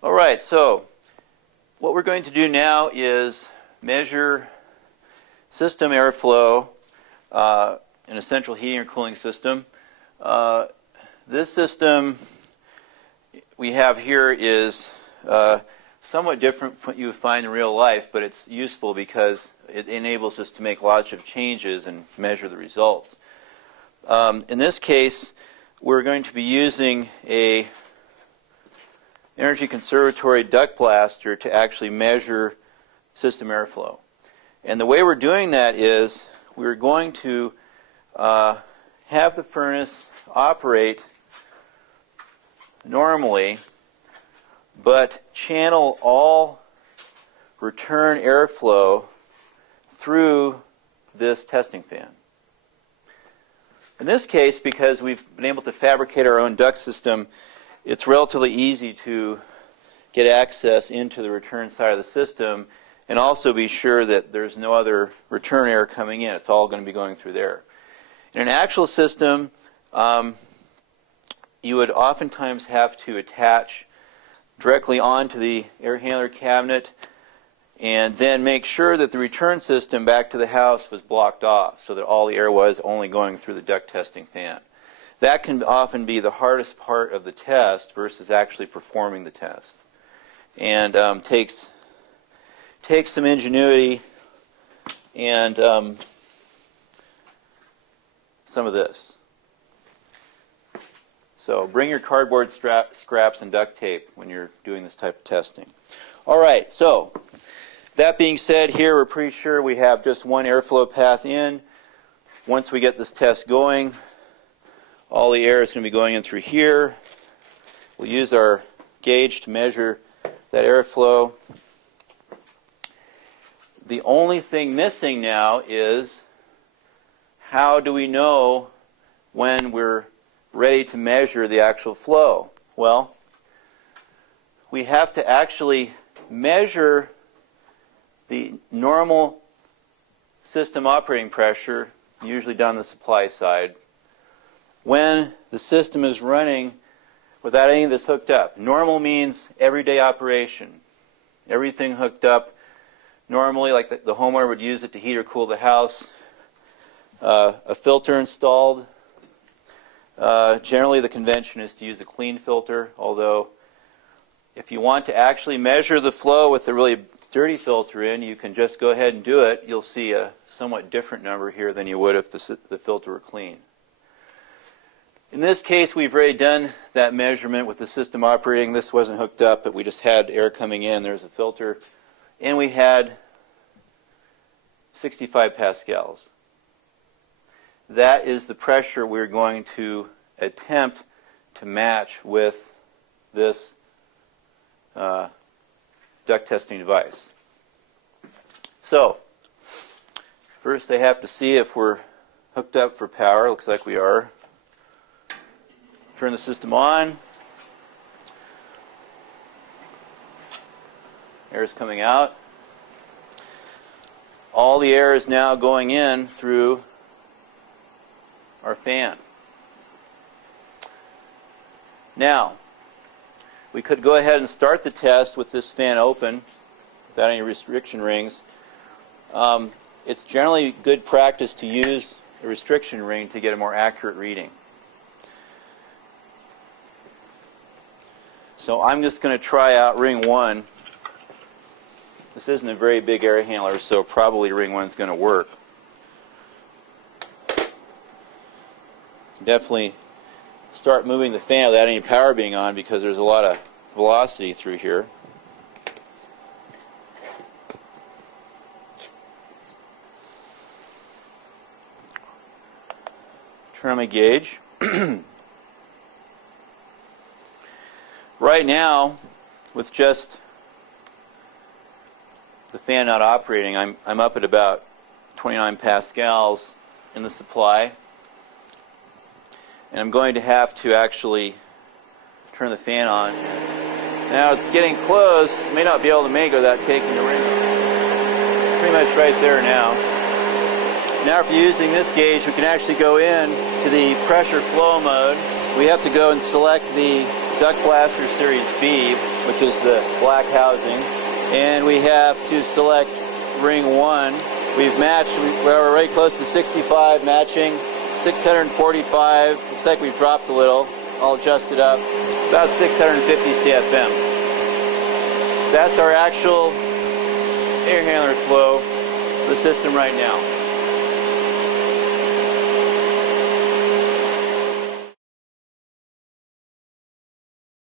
All right, so what we're going to do now is measure system airflow in a central heating or cooling system. This system we have here is somewhat different from what you would find in real life, but it's useful because it enables us to make lots of changes and measure the results. In this case, we're going to be using a Energy Conservatory duct blaster to actually measure system airflow. And the way we're doing that is we're going to have the furnace operate normally, but channel all return airflow through this testing fan. In this case, because we've been able to fabricate our own duct system, it's relatively easy to get access into the return side of the system and also be sure that there's no other return air coming in. It's all going to be going through there. In an actual system, you would oftentimes have to attach directly onto the air handler cabinet and then make sure that the return system back to the house was blocked off so that all the air was only going through the duct testing fan. That can often be the hardest part of the test versus actually performing the test. And takes some ingenuity and some of this. So bring your cardboard scraps and duct tape when you're doing this type of testing. All right, so that being said, here we're pretty sure we have just one airflow path in. Once we get this test going, all the air is going to be going in through here. We'll use our gauge to measure that airflow. The only thing missing now is how do we know when we're ready to measure the actual flow? Well, we have to actually measure the normal system operating pressure, usually down the supply side, when the system is running without any of this hooked up. Normal means everyday operation. Everything hooked up normally, like the homeowner would use it to heat or cool the house. A filter installed. Generally the convention is to use a clean filter, although if you want to actually measure the flow with a really dirty filter in, you can just go ahead and do it. You'll see a somewhat different number here than you would if the filter were clean. In this case, we've already done that measurement with the system operating. This wasn't hooked up, but we just had air coming in. There's a filter. And we had 65 pascals. That is the pressure we're going to attempt to match with this duct testing device. So, first they have to see if we're hooked up for power. Looks like we are. Turn the system on. Air is coming out. All the air is now going in through our fan. Now, we could go ahead and start the test with this fan open without any restriction rings. It's generally good practice to use a restriction ring to get a more accurate reading. So I'm just going to try out ring 1. This isn't a very big air handler, so probably ring 1 is going to work. Definitely start moving the fan without any power being on because there's a lot of velocity through here. Turn on my gauge. Right now, with just the fan not operating, I'm up at about 29 pascals in the supply. And I'm going to have to actually turn the fan on. Now it's getting close. May not be able to make it without taking the ring. Pretty much right there now. Now if you're using this gauge, we can actually go in to the pressure flow mode, we have to go and select the Duct Blaster Series B, which is the black housing, and we have to select ring 1. We've matched, we're already close to 65 matching, 645, looks like we've dropped a little. I'll adjust it up, about 650 CFM. That's our actual air handler flow for the system right now.